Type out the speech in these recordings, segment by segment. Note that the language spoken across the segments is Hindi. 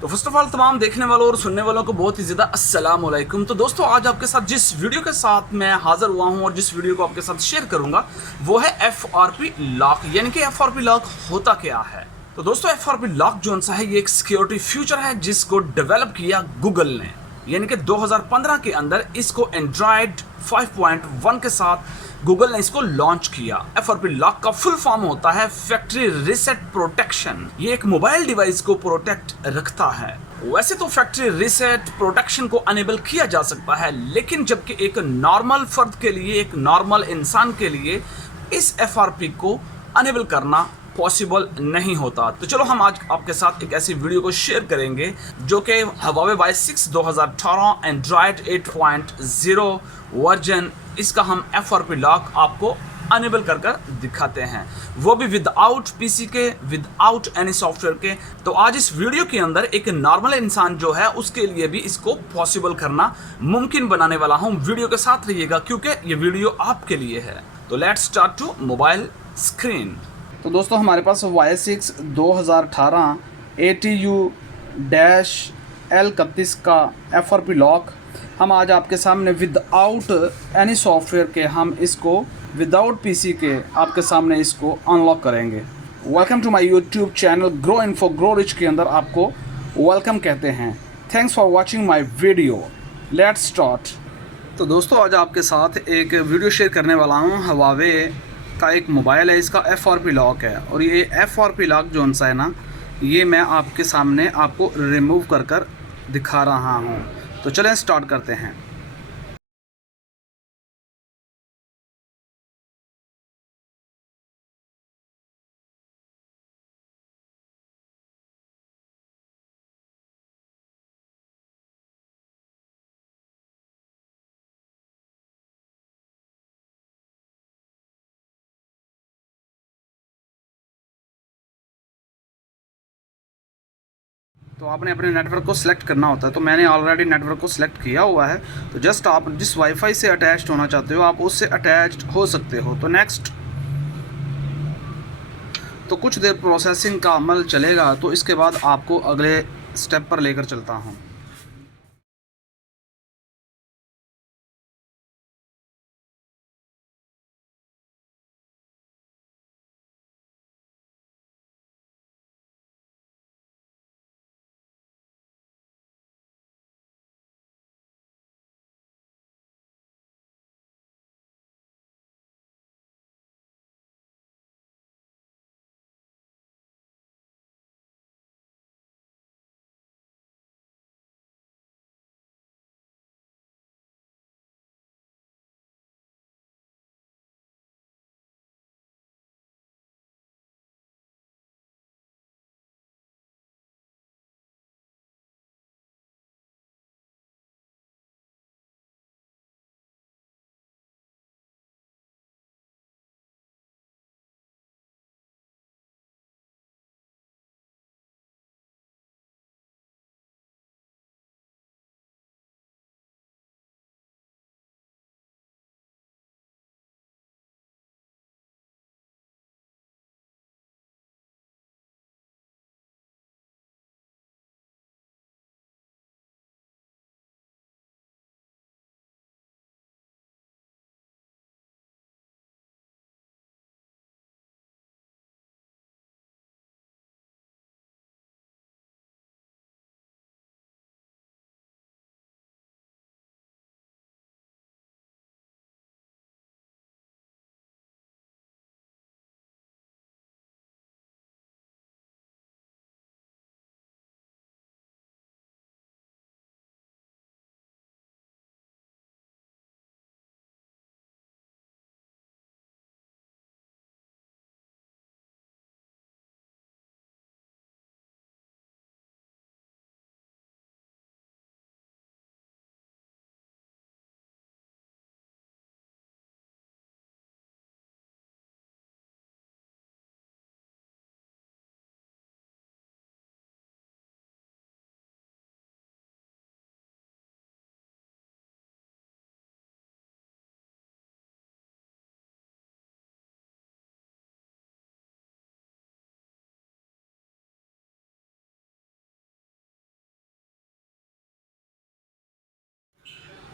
तो फर्स्ट ऑफ ऑल तमाम देखने वालों और सुनने वालों को बहुत ही ज़्यादा अस्सलाम वालेकुम। तो दोस्तों आज आपके साथ जिस वीडियो के साथ मैं हाज़िर हुआ हूं और जिस वीडियो को आपके साथ शेयर करूंगा वो है FRP लॉक। यानी कि FRP लॉक होता क्या है। तो दोस्तों FRP लॉक जो सा है ये एक सिक्योरिटी फीचर है जिसको डेवलप किया गूगल ने। यानी कि 2015 के अंदर इसको एंड्रॉयड 5.1 के साथ गूगल ने इसको लॉन्च किया। FRP लॉक का फुल फॉर्म होता है फैक्ट्री रीसेट प्रोटेक्शन। ये एक मोबाइल डिवाइस को प्रोटेक्ट रखता है। वैसे तो फैक्ट्री रीसेट प्रोटेक्शन को अनेबल किया जा सकता है, लेकिन जबकि एक नॉर्मल फर्द के लिए, एक नॉर्मल इंसान के लिए इस FRP को अनेबल करना पॉसिबल नहीं होता। तो चलो हम आज आपके साथ एक ऐसी वीडियो को शेयर करेंगे जो कि Huawei Y6 2018 एंड्रॉयड 8.0 वर्जन, इसका हम FRP लॉक आपको अनेबल कर कर दिखाते हैं, वो भी विदाउट पीसी के, विदाउट एनी सॉफ्टवेयर के। तो आज इस वीडियो के अंदर एक नॉर्मल इंसान जो है उसके लिए भी इसको पॉसिबल करना मुमकिन बनाने वाला हूं। वीडियो के साथ रहिएगा क्योंकि ये वीडियो आपके लिए है। तो let's start to mobile screen. तो दोस्तों हमारे पास Y6 2018 ATU-L31 का FRP लॉक हम आज आपके सामने विदाउट एनी सॉफ्टवेयर के हम इसको विदाउट पीसी के आपके सामने इसको अनलॉक करेंगे। Welcome to my YouTube channel grow info grow rich के अंदर आपको वेलकम कहते हैं। Thanks for watching my video. Let's start. तो दोस्तों आज आपके साथ एक वीडियो शेयर करने वाला हूँ। Huawei का एक मोबाइल है, इसका FRP लॉक है और ये FRP लॉक जो सा है ना, ये मैं आपके सामने आपको रिमूव कर कर दिखा रहा हूँ। तो चलें स्टार्ट करते हैं। तो आपने अपने नेटवर्क को सिलेक्ट करना होता है, तो मैंने ऑलरेडी नेटवर्क को सिलेक्ट किया हुआ है। तो जस्ट आप जिस वाईफाई से अटैच्ड होना चाहते हो आप उससे अटैच्ड हो सकते हो। तो नेक्स्ट, तो कुछ देर प्रोसेसिंग का अमल चलेगा, तो इसके बाद आपको अगले स्टेप पर लेकर चलता हूँ।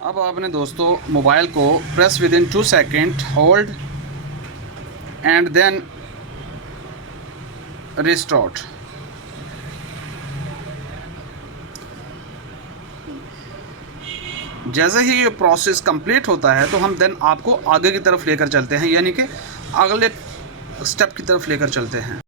अब आपने दोस्तों मोबाइल को press within 2 second, hold and then restart. जैसे ही ये प्रोसेस कंप्लीट होता है तो हम देन आपको आगे की तरफ लेकर चलते हैं, यानी कि अगले स्टेप की तरफ लेकर चलते हैं।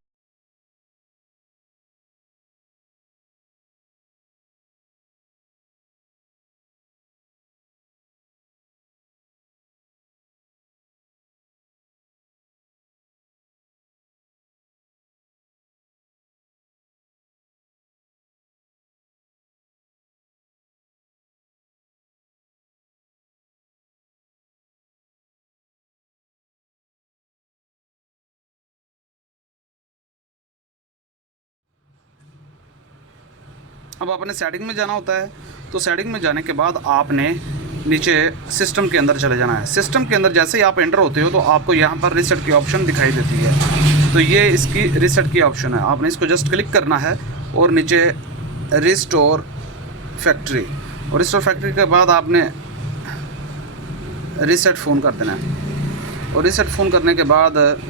अब आपने सेटिंग में जाना होता है, तो सेटिंग में जाने के बाद आपने नीचे सिस्टम के अंदर चले जाना है। सिस्टम के अंदर जैसे ही आप एंटर होते हो तो आपको यहाँ पर रीसेट की ऑप्शन दिखाई देती है। तो ये इसकी रीसेट की ऑप्शन है, आपने इसको जस्ट क्लिक करना है और नीचे रिस्टोर फैक्ट्री, और रिस्टोर फैक्ट्री के बाद आपने रीसेट फ़ोन कर देना है। और रीसेट फ़ोन करने के बाद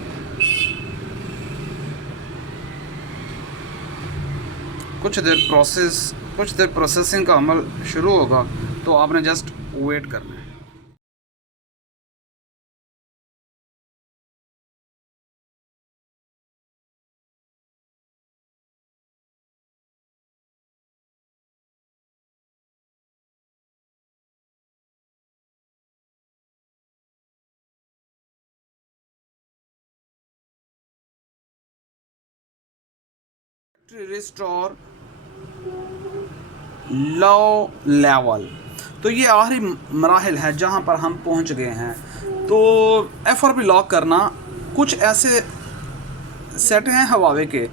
कुछ देर प्रोसेसिंग का अमल शुरू होगा, तो आपने जस्ट वेट करना है। रिस्टोर लो लेवल, तो ये आखिरी मराहिल है जहाँ पर हम पहुँच गए हैं। तो FRP लॉक करना कुछ ऐसे सेट हैं हवावे के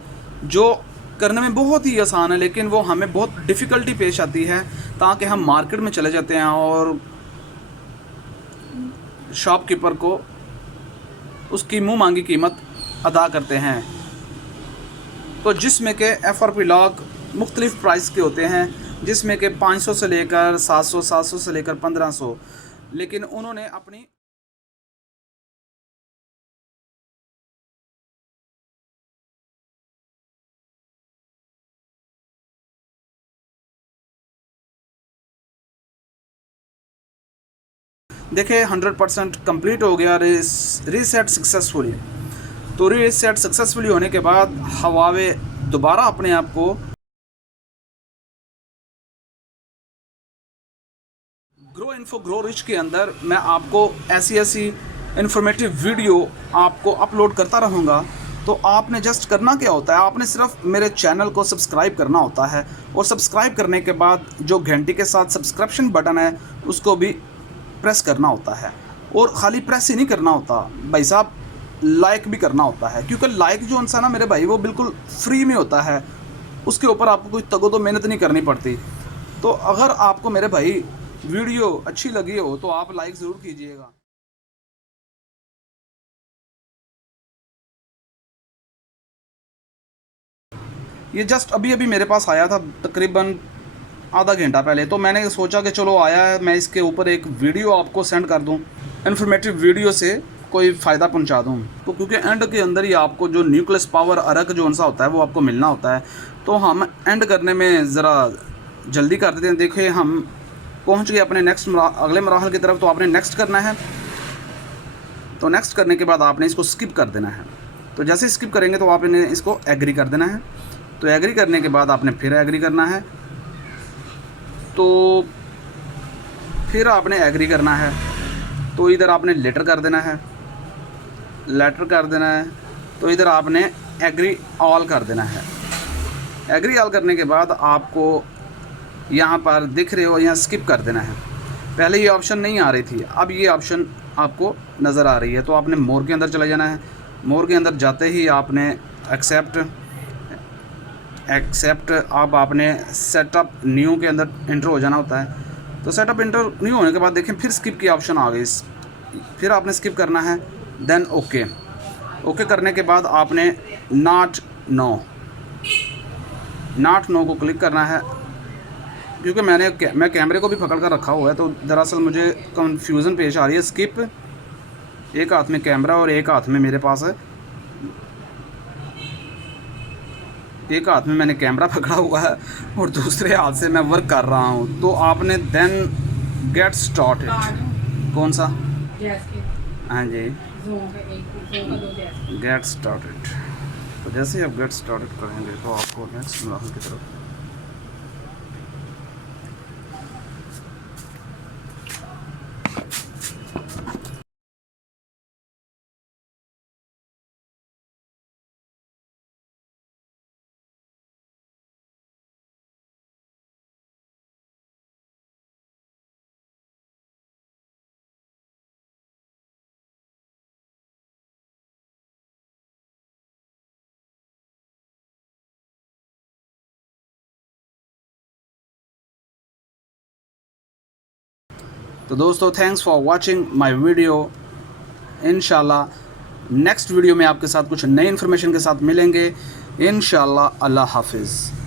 जो करने में बहुत ही आसान है, लेकिन वो हमें बहुत डिफ़िकल्टी पेश आती है, ताकि हम मार्केट में चले जाते हैं और शॉपकीपर को उसकी मुँह मांगी कीमत अदा करते हैं। तो जिसमें के FRP लॉक मुख्तलिफ़ प्राइस के होते हैं, जिसमें कि 500 से लेकर 700, 700 से लेकर 1500, लेकिन उन्होंने अपनी देखिए 100% कंप्लीट हो गया रीसेट सक्सेसफुली। तो रीसेट सक्सेसफुली होने के बाद हवावे दोबारा अपने आप को ग्रो इन्फो ग्रो रिच के अंदर मैं आपको ऐसी इन्फॉर्मेटिव वीडियो आपको अपलोड करता रहूँगा। तो आपने जस्ट करना क्या होता है, आपने सिर्फ मेरे चैनल को सब्सक्राइब करना होता है, और सब्सक्राइब करने के बाद जो घंटी के साथ सब्सक्रिप्शन बटन है उसको भी प्रेस करना होता है। और ख़ाली प्रेस ही नहीं करना होता भाई साहब, लाइक भी करना होता है, क्योंकि लाइक जो इंसान ना मेरे भाई वो बिल्कुल फ्री में होता है, उसके ऊपर आपको कोई तगो मेहनत नहीं करनी पड़ती। तो अगर आपको मेरे भाई वीडियो अच्छी लगी हो तो आप लाइक ज़रूर कीजिएगा। ये जस्ट अभी मेरे पास आया था तकरीबन आधा घंटा पहले, तो मैंने सोचा कि चलो आया है, मैं इसके ऊपर एक वीडियो आपको सेंड कर दूं, इन्फॉर्मेटिव वीडियो से कोई फ़ायदा पहुंचा दूं। तो क्योंकि एंड के अंदर ही आपको जो न्यूक्लियस पावर अर्क जो सा होता है वो आपको मिलना होता है, तो हम एंड करने में ज़रा जल्दी कर देते हैं। देखिए हम पहुँच गए अपने अगले मराहल की तरफ। तो आपने नेक्स्ट करना है, तो नेक्स्ट करने के बाद आपने इसको स्किप कर देना है। तो जैसे स्किप करेंगे तो आपने इसको एग्री कर देना है। तो एग्री करने के बाद आपने फिर एग्री करना है, तो फिर आपने एग्री करना है। तो इधर आपने लेटर कर देना है, लेटर कर देना है। तो इधर आपने एग्री ऑल कर देना है। एग्री ऑल करने के बाद आपको यहाँ पर दिख रहे हो, यहाँ स्किप कर देना है। पहले ये ऑप्शन नहीं आ रही थी, अब ये ऑप्शन आपको नज़र आ रही है। तो आपने मोर के अंदर चले जाना है। मोर के अंदर जाते ही आपने एक्सेप्ट अब आपने सेटअप न्यू के अंदर इंटर हो जाना होता है। तो सेटअप इंटर न्यू होने के बाद देखें फिर स्किप की ऑप्शन आ गई, फिर आपने स्किप करना है। देन ओके करने के बाद आपने नॉट नो को क्लिक करना है। क्योंकि मैं कैमरे को भी पकड़ कर रखा हुआ है, तो दरअसल मुझे कंफ्यूजन पेश आ रही है। स्किप, एक हाथ में कैमरा और एक हाथ में मेरे पास है, एक हाथ में मैंने कैमरा पकड़ा हुआ है और दूसरे हाथ से मैं वर्क कर रहा हूँ। तो आपने देन गेट स्टार्टेड, कौन सा? हाँ जी, गेट स्टार्टेड। तो जैसे ही आप गेट स्टार्टेड करेंगे तो आपको नेक्स्ट मराहल की तरफ तो दोस्तों thanks for watching my video. इंशाल्लाह नेक्स्ट वीडियो में आपके साथ कुछ नई इन्फॉर्मेशन के साथ मिलेंगे। इंशाल्लाह, अल्लाह हाफिज़।